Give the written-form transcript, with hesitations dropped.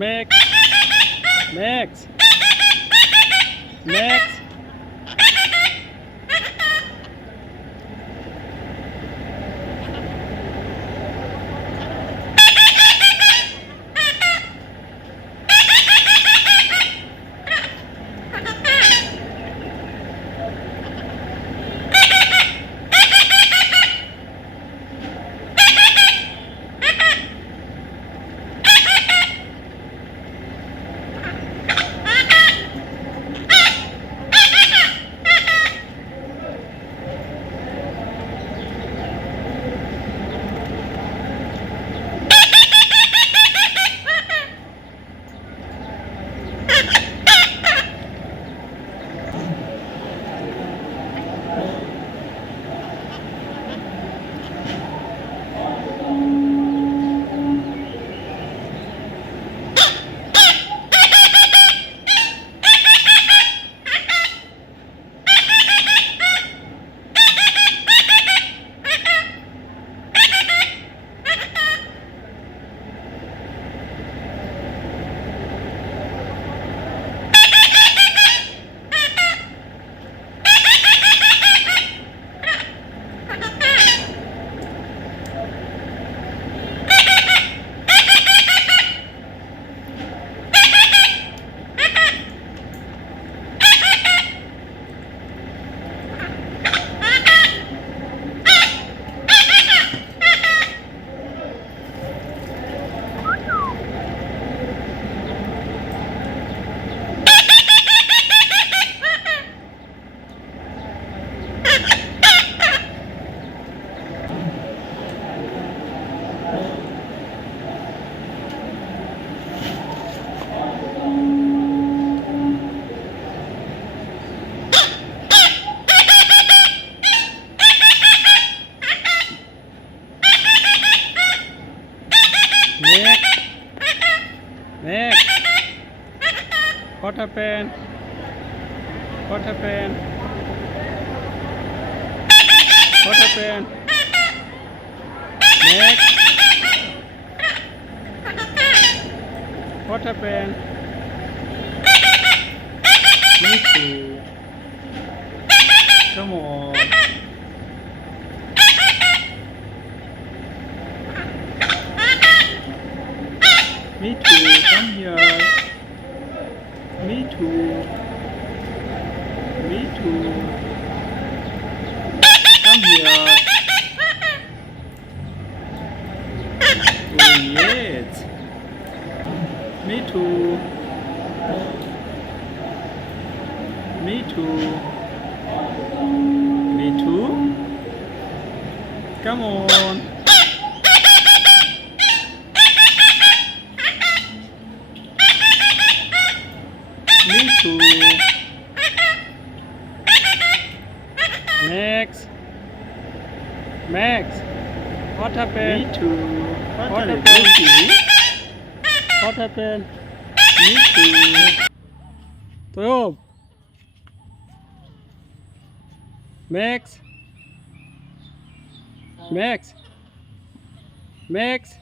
Max, Max, Max. Max, Max, what happened? What happened? What happened? Max, what happened? Me too. Come on. Me too, come here. Me too. Me too. Come here. Oh yes. Me too. Me too. Me too. Come on. Me too. Max. Max. What happened? Me too. What happened? What happened? Me too. Toyob. Max. Max. Max.